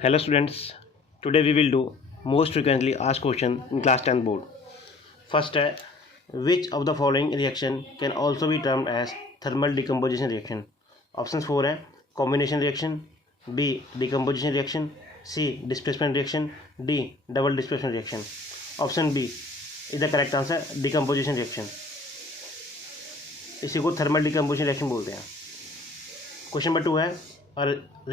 Hello students, today we will do most frequently asked question in class 10 board. First है, which of the following reaction can also be termed as thermal decomposition reaction? Options 4 है combination reaction, B decomposition reaction, C displacement reaction, D double displacement reaction. Option B is the correct answer, decomposition reaction. इसी को thermal decomposition reaction बोलते हैं. Question number 2 है, a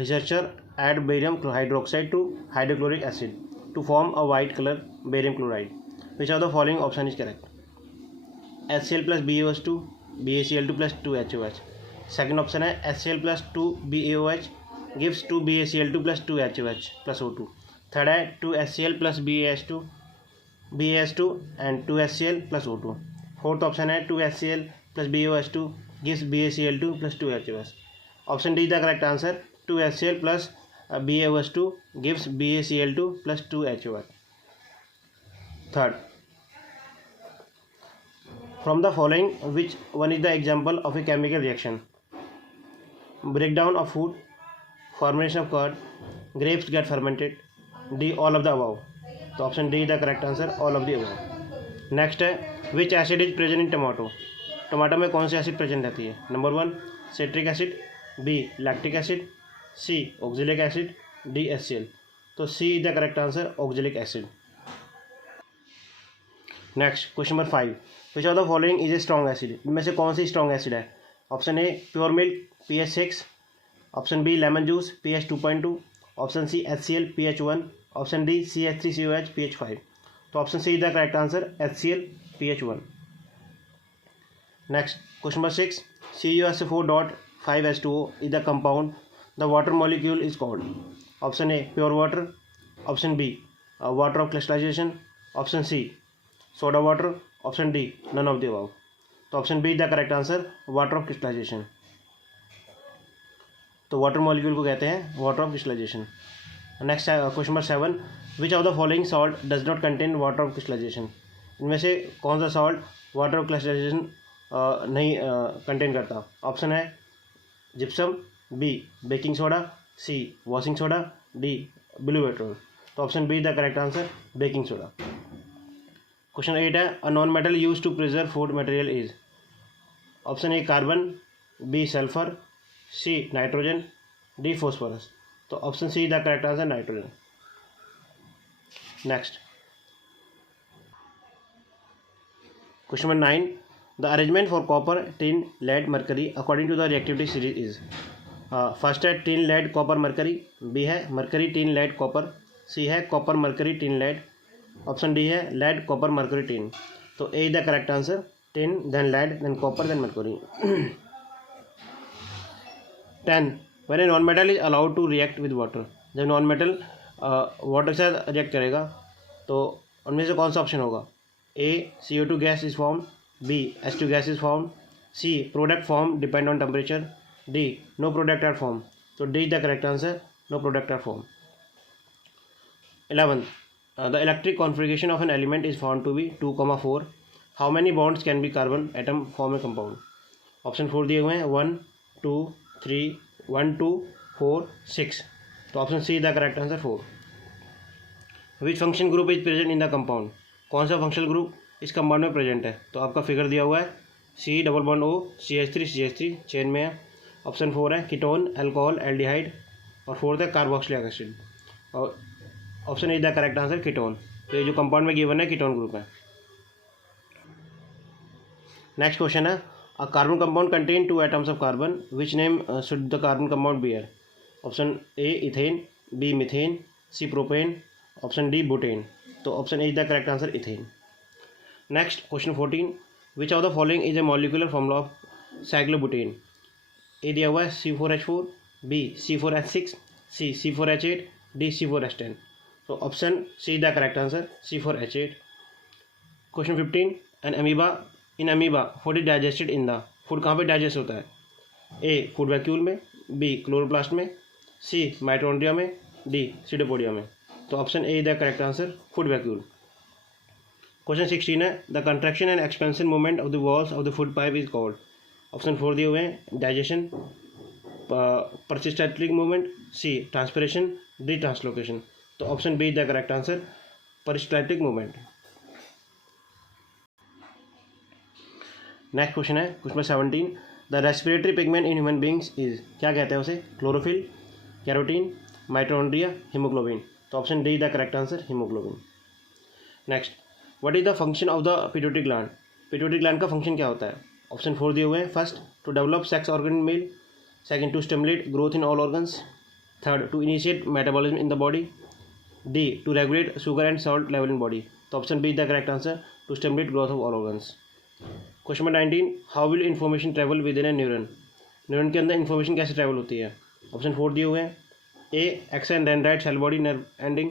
researcher add barium hydroxide to hydrochloric acid to form a white color barium chloride. Which of the following option is correct? HCl plus BaO2 BaCl2 plus 2HOH. Second option है HCl plus 2 BaOH gives 2 BaCl2 plus 2HOH plus O2. Third है 2 HCl plus BaS2 and 2 HCl plus O2. Fourth option है 2 HCl plus BaOH2 gives BaCl2 plus 2HOH. Option D is the correct answer. 2 HCl plus BaOH2 gives BaCl2 plus 2HOH. Third, from the following, which one is the example of a chemical reaction? Breakdown of food, formation of curd, grapes get fermented, D all of the above. So option D is the correct answer, all of the above. Next है, which acid is present in tomato? Tomato में कौन सी acid present रहती है? Number 1 citric acid, B lactic acid, C oxalic acid, D HCl. तो C is the correct answer, oxalic acid. Next question number 5, which of the following is a strong acid? इनमें से कौन सी strong acid है? Option A pure milk pH 6, option B lemon juice pH 2.2, option C HCl pH 1, option D CH3COH pH 5. तो option C is the correct answer, HCl pH 1. Next, question number 6. CuSO4.5H2O is the compound the water molecule is called. Option A pure water, option B water of crystallization, option C soda water, option D none of the above. तो option B the correct answer, water of crystallization. तो water molecule को कहते हैं water of crystallization. Next question number 7, which of the following salt does not contain water of crystallization? इनमें से कौन सा salt water of crystallization नहीं contain करता? ऑप्शन है gypsum, B baking soda, C washing soda, D blue petrol. तो option B the correct answer, baking soda. Question 8 है, अ non metal use to preserve food material is? Option A carbon, B sulphur, C nitrogen, D phosphorus. तो option C the correct answer, nitrogen. Next question number 9, the arrangement for copper, tin, lead, mercury according to the reactivity series is? First है tin, lead, copper, mercury, B है mercury, tin, lead, copper, C है copper, mercury, tin, lead, option D है lead, copper, mercury, tin. तो A is the correct answer, tin, then lead, then copper, then mercury. 10, when a non metal is allowed to react with water? जब non metal water के साथ react करेगा तो उनमें से कौन सा ऑप्शन होगा? ए CO2 gas is form, B H2 gas is formed, C product form depend on temperature, D no product are formed. So D is the correct answer, no product are formed. 11, the electric configuration of an element is found to be 2,4. How many bonds can be carbon atom form a compound? Option 4 दिए हुए हैं, 1 2 3 1 2 4 6. तो option C the correct answer, 4. Which function group is present in the compound? कौन सा functional group इस compound में present है? तो आपका फिगर दिया हुआ है, C double bond O CH3 chain में है. ऑप्शन 4 है कीटोन, अल्कोहल, एल्डिहाइड, और 4th है कार्बोक्सिलिक एसिड. और option is the correct answer, ketone. तो ये जो कंपाउंड में गिवन है कीटोन ग्रुप है. नेक्स्ट क्वेश्चन है, a carbon compound contain 2 atoms of carbon, which name should the carbon compound bear? Option A ethane, B methane, C propane, option D butane. तो option A is the correct answer, ethane. Next question 14, which of the following is a molecular formula of साइक्लोबुटेन? ए दिया हुआ है C4H4, B C4H6, सी C4H8, D C4H10. तो option C the correct answer, C4H8. Question 15, an amoeba, in amoeba food is digested in the? Food कहाँ पे डाइजेस्ट होता है? A food vacuole में, बी क्लोरोप्लास्ट में, सी माइटोकॉन्ड्रिया में, डी सीडोपोडिया में. तो option A the correct answer, food vacuole. Question 16 है, the contraction and expansion movement of the walls of the food pipe is called? Option 4 दिए हुए हैं, digestion, persistent movement, C transpiration, D translocation. तो option B is the correct answer, persistent movement. Next question है question 17, the respiratory pigment in human beings is, क्या कहते हैं उसे? Chlorophyll, carotene, mitochondria, haemoglobin. तो option D the correct answer, haemoglobin. Next, what is the function of the pituitary gland? Pituitary gland का function क्या होता है? ऑप्शन 4 दिए हुए हैं। First, to develop sex organ in male. Second, to stimulate growth in all organs. Third, to initiate metabolism in the body. D, to regulate sugar and salt level in body. तो option B the correct answer, to stimulate growth of all organs. Question number 19, how will information travel within a neuron? Neuron के अंदर information कैसे travel होती है? Option 4 दिए हुए हैं। A, axon dendrite cell body nerve ending.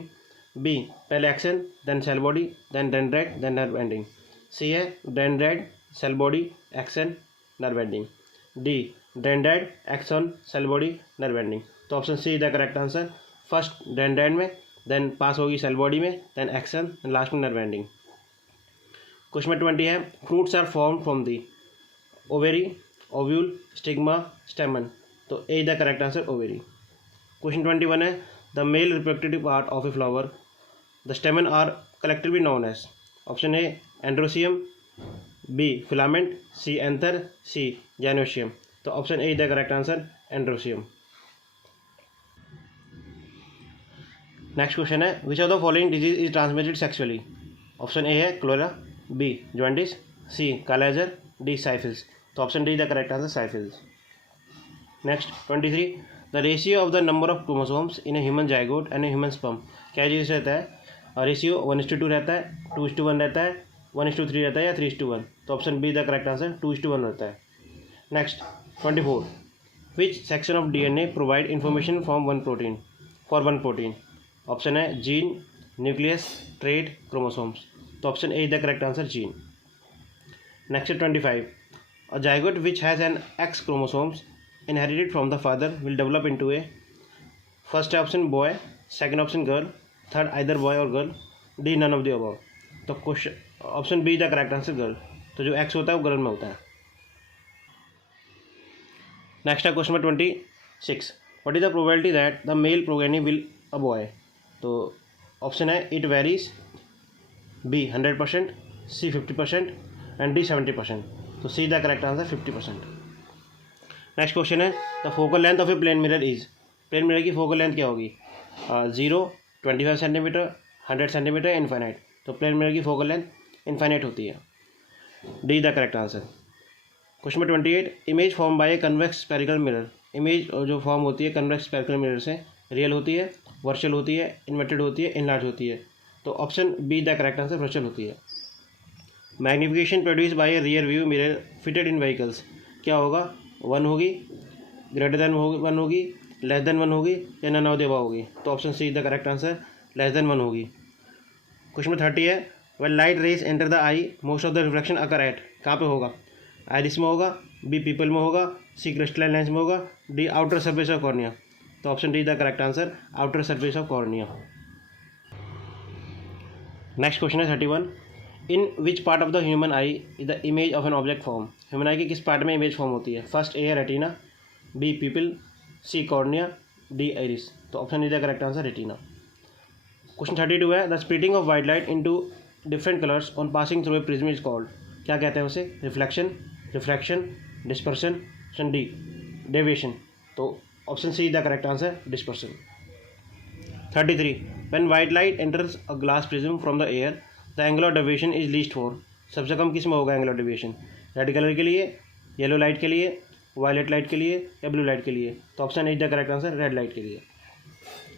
B, पहले axon then cell body then dendrite then nerve ending. C है dendrite cell body axon nerve ending. D, dendrite axon cell body nerve ending. तो option C the correct answer, first dendrite में, then pass होगी cell body में, then axon, last में nerve ending. Question number 20 है, fruits are form from the ovary, ovule, stigma, स्टेमन। तो A the correct answer, ovary. Question 21 है, the male reproductive part of a flower, the stamen are collectively known as. Option A androecium, B filament, C anther, C gynoecium. तो option A the correct answer, androecium. Next question है, which of the following disease is transmitted sexually? Option A है cholera, B jaundice, C kala azar, D syphilis. तो option D the correct answer, syphilis. Next 23, the ratio of the number of chromosomes in a human zygote and a human sperm, क्या चीज़ रहता है? Ratio 1:2 रहता है, 2:1 रहता है, 1:3 रहता है, या 3:1। तो option B the correct answer, 2:1 रहता है। Next 24, which section of DNA provide information from one protein for one protein? Option है जीन, न्यूक्लियस, ट्रेड, क्रोमोसोम्स। तो option A the correct answer, gene. Next 25, a zygote which has an X chromosomes inherited from the father will develop into a, first option boy, second option girl, third either boy or girl, D none of the above। तो question option B the correct answer, girl. तो जो x होता है वो girl में होता है। Next है question number 26, what is the probability that the male progeny will a boy? तो ऑप्शन है it varies, B 100%, C 50% and D 70%। तो C the correct answer, 50%। Next question है, the focal length of a plane mirror is, plane mirror की focal length क्या होगी? 0, 25 centimetre, 100 centimetre, infinite. तो plane mirror की focal length infinite होती है, D the correct answer. Question number 28, image form by a convex spherical mirror, image जो form होती है कन्वेक्स स्फेरिकल मिरर से, रियल होती है, वर्चुअल होती है, इन्वर्टेड होती है, इनलार्ज होती है। तो option B the correct answer, virtual होती है। Magnification produce by A rear view mirror fitted in vehicles, क्या होगा? 1 होगी, ग्रेटर देन 1 होगी, लेस देन 1 होगी, या नन ऑफ द अबव होगी। तो option C the correct answer, less than 1 होगी। क्वेश्चन नंबर 30 है, when light rays enter the I most of the reflection occur at, कहाँ पे होगा? आइरिस में होगा, बी पीपल में होगा, सी क्रिस्टलाइन लेंस में होगा, D outer surface of cornea. तो option D the correct answer, outer surface of cornea. Next question है 31, in which part of the human eye is the image of an object form? Human eye की किस part में image form होती है? First A है retina, B pupil, C cornea, D iris. तो option is the correct answer, retina. Question 32 है, the splitting of white light into different colours on passing through a prism is called, क्या कहते हैं उसे? Reflection, refraction, dispersion, option D deviation. तो option C the correct answer, dispersion. 33, when white light enters a glass prism from the air the angle of deviation is least for, सबसे कम किस में होगा angle of deviation? Red colour के लिए, yellow light के लिए, violet light के लिए, या ब्लू लाइट के लिए? तो option is the correct answer, red light के लिए।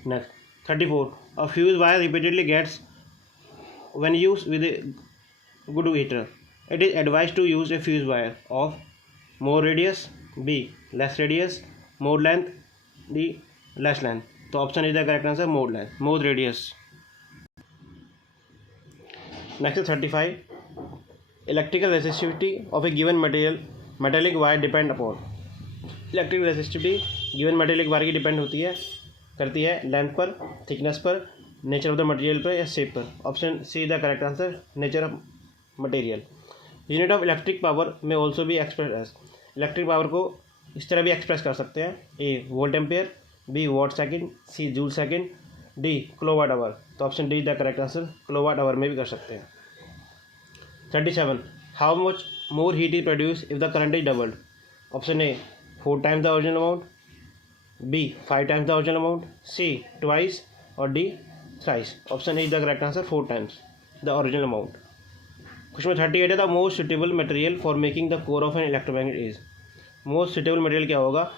Next 34, a fuse wire repeatedly gets when use with a good heater, it is advise to use a fuse wire of more radius, B less radius, more length, D less length. तो option is the correct answer, more length, more radius. Next 35, electrical resistivity of a given material metallic wire depend upon, electric resistivity given metallic wire की depend होती है, करती है length पर, thickness पर, nature of the material पर, या shape पर। Option C the correct answer, nature of material. Unit of electric power में ऑल्सो भी एक्सप्रेस एज, इलेक्ट्रिक पावर को इस तरह भी एक्सप्रेस कर सकते हैं, A volt ampere, B watt second, C joule second, D kilowatt hour. तो option D the correct answer, kilowatt hour में भी कर सकते हैं। 37 how much more heat is produce if the current is doubled. Option A 4 times the original amount, B 5 times the original amount, C twice और D thrice. Option A is the correct answer, 4 times the original amount. Question 38 है the most suitable material for making the core of an electromagnet is. Most suitable material क्या होगा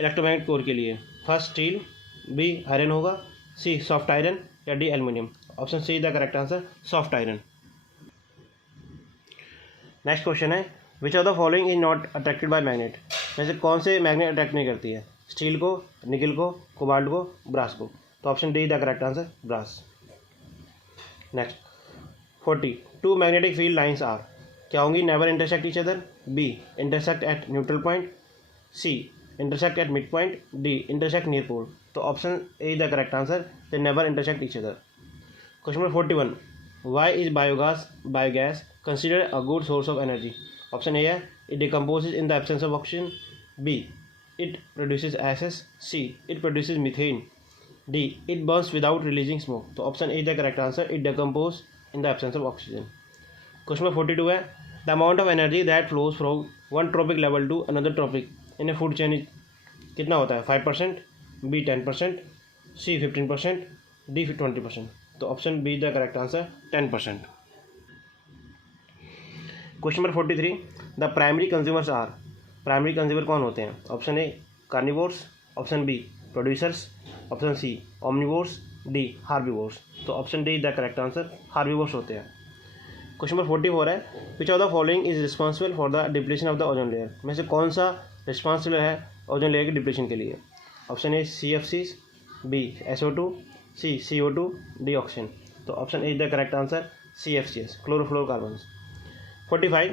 electromagnet core के लिए? First steel, B iron होगा, C soft iron या D aluminium. Option C the correct answer, soft iron. Next question है which of the following is not attracted by magnet. जैसे कौन से मैग्नेट अट्रैक्ट नहीं करती है? स्टील को, निकल को, कोबाल्ट को, ब्रास को। तो option D the correct answer, brass. Next 40 to magnetic field lines are. क्या होंगी? Never intersect each other, B intersect at neutral point, C intersect at mid point, D intersect near pole. तो option A the correct answer, they never intersect each other. Question number 41 why is biogas considered a good source of energy. Option A है it decomposes in the absence of oxygen, B it produces ashes, C it produces methane, D it burns without releasing smoke. तो option A the correct answer, it decompose in the absence of oxygen. Question number 42 है the amount of energy that flows from one trophic level to another trophic in a food chain कितना होता है? 5%, B 10%, सी 15%, D 20%। तो option B the correct answer, 10%। Question number 43 the primary consumers are. Primary consumer कौन होते हैं? Option A carnivores, option B producers, option C omnivores, D herbivores. तो option D the correct answer, herbivores होते हैं। Question number 44 है which of the following is responsible for the depletion of the ozone layer. में से कौन सा responsible है ozone layer के डिप्लीशन के लिए? Option A CFCs, B SO2, C CO2, D oxygen. तो option A the correct answer, CFCs chlorofluorocarbons. 45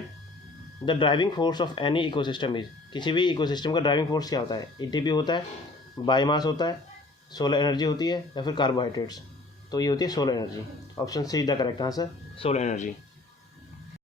the driving force of any ecosystem is. किसी भी इकोसिस्टम का ड्राइविंग फोर्स क्या होता है? ATP होता है, बायोमास होता है, सोलर एनर्जी होती है या फिर कार्बोहाइड्रेट्स। तो ये होती है solar energy. Option C the correct answer, solar energy.